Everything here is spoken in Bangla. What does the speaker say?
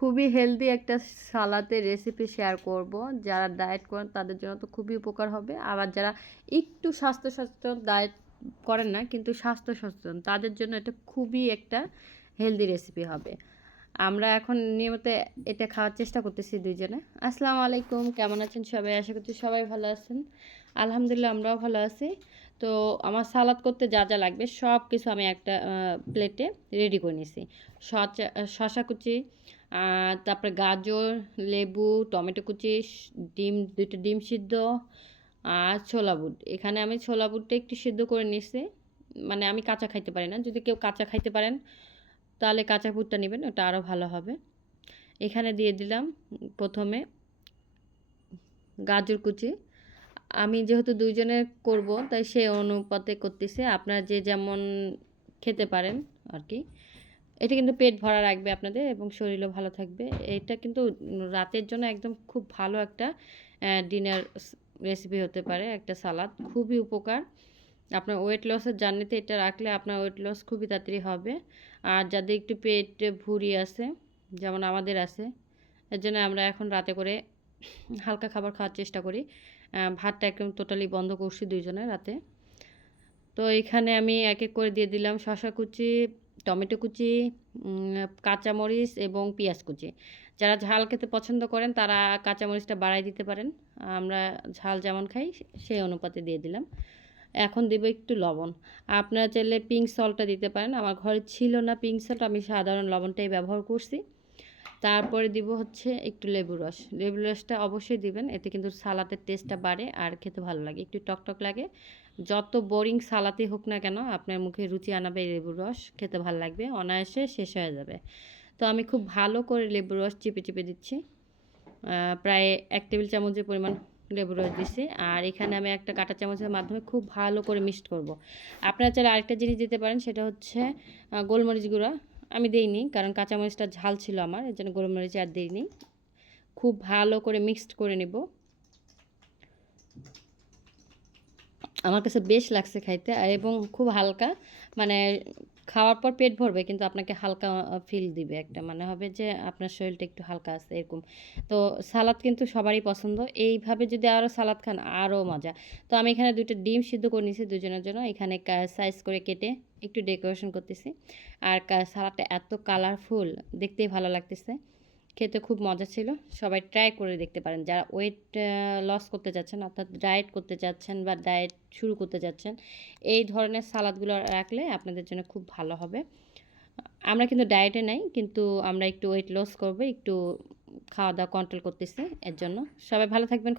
খুবই হেলদি একটা সালাতের রেসিপি শেয়ার করব। যারা ডায়েট করেন, তাদের জন্য তো খুবই উপকার হবে। আবার যারা একটু স্বাস্থ্য সচেতন ডায়েট করেন না, কিন্তু স্বাস্থ্য সচেতন তাদের জন্য এটা খুবই একটা হেলদি রেসিপি হবে। আমরা এখন নিয়মিত এটা খাওয়ার চেষ্টা করতেছি দুইজনে। আসসালামু আলাইকুম, কেমন আছেন সবাই? আশা করছি সবাই ভালো আছেন। আলহামদুলিল্লাহ, আমরাও ভালো আছি। তো আমার সালাদ করতে যা যা লাগবে সব কিছু আমি একটা প্লেটে রেডি করে নিছি শশা কুচি তারপরে গাজর, লেবু, টমেটো কুচি, ডিম দুটো ডিম সিদ্ধ, আর ছোলা বুট। এখানে আমি ছোলা বুটটা একটু সিদ্ধ করে নিছি মানে আমি কাঁচা খাইতে পারি না। যদি কেউ কাঁচা খাইতে পারেন তাহলে কাঁচা বুটটা নেবেন, ওটা আরও ভালো হবে। এখানে দিয়ে দিলাম প্রথমে গাজর কুচি। আমি যেহেতু দুইজনে করব, তাই সেই অনুপাতে করতেছি। আপনারা যে যেমন খেতে পারেন আর কি। এটা কিন্তু পেট ভরা রাখবে আপনাদের এবং শরীরও ভালো থাকবে। এটা কিন্তু রাতের জন্য একদম খুব ভালো একটা ডিনার রেসিপি হতে পারে, একটা সালাদ। খুবই উপকার। আপনার ওয়েট লসের জার্নিতে এটা রাখলে আপনার ওয়েট লস খুবই তাড়াতাড়ি হবে। আর যাদের একটু পেট ভুঁড়ি আছে, যেমন আমাদের আছে, এর জন্য আমরা এখন রাতে করে হালকা খাবার খাওয়ার চেষ্টা করি। ভাতটা একদম টোটালি বন্ধ করছি দুইজনে রাতে। তো এখানে আমি এক এক করে দিয়ে দিলাম শশা কুচি, টমেটো কুচি কাঁচামরিচ এবং পেঁয়াজ কুচি। যারা ঝাল খেতে পছন্দ করেন তারা কাঁচামরিচটা বাড়াই দিতে পারেন। আমরা ঝাল যেমন খাই সেই অনুপাতে দিয়ে দিলাম। এখন দেবো একটু লবণ। আপনারা চাইলে পিঙ্ক সল্টটা দিতে পারেন। আমার ঘরে ছিল না পিঙ্ক সল্ট আমি সাধারণ লবণটাই ব্যবহার করছি। তারপরে দিব হচ্ছে একটু লেবু রস। লেবু রসটা অবশ্যই দিবেন, এতে কিন্তু সালাতের টেস্টটা বাড়ে আর খেতে ভালো লাগে। একটু টকটক লাগে। যত বোরিং সালাতে হোক না কেন, আপনার মুখে রুচি আনাবে লেবুর রস, খেতে ভালো লাগবে, অনায়াসে শেষ হয়ে যাবে। তো আমি খুব ভালো করে লেবুর রস চিপে চিপে দিচ্ছি। প্রায় এক টেবিল চামচের পরিমাণ লেবু রস দিছি। আর এখানে আমি একটা কাঁটা চামচের মাধ্যমে খুব ভালো করে মিক্সড করব। আপনারা চাইলে আরেকটা জিনিস দিতে পারেন, সেটা হচ্ছে গোলমরিচ গুঁড়া। আমি দেইনি, কারণ কাঁচামরিচটা ঝাল ছিল আমার, এর জন্য গোলমরিচ আর দিইনি। খুব ভালো করে মিক্সড করে নেব। আমার কাছে বেশ লাগছে খাইতে, আর এবং খুব হালকা মানে খাওয়ার পর পেট ভরবে, কিন্তু আপনাকে হালকা ফিল দিবে একটা। মানে হবে যে আপনার শরীরটা একটু হালকা আছে, এরকম। তো সালাদ কিন্তু সবারই পছন্দ। এইভাবে যদি আরও সালাদ খান আরও মজা। তো আমি এখানে দুটো ডিম সিদ্ধ করে নিয়েছি দুজনের জন্য। এখানে সাইজ করে কেটে একটু ডেকোরেশন করতেছি। আর সালাদটা এত কালারফুল দেখতেই ভালো লাগতেছে। খেতে খুব মজা ছিল। সবাই ট্রাই করে দেখতে পারেন। যারা ওয়েট লস করতে যাচ্ছেন, অর্থাৎ ডায়েট করতে চাচ্ছেন বা ডায়েট শুরু করতে চাচ্ছেন এই ধরনের সালাদগুলো রাখলে আপনাদের জন্য খুব ভালো হবে। আমরা কিন্তু ডায়েটে নাই, কিন্তু আমরা একটু ওয়েট লস করব, একটু খাওয়া দাওয়া কন্ট্রোল করতেছি এর জন্য। সবাই ভালো থাকবেন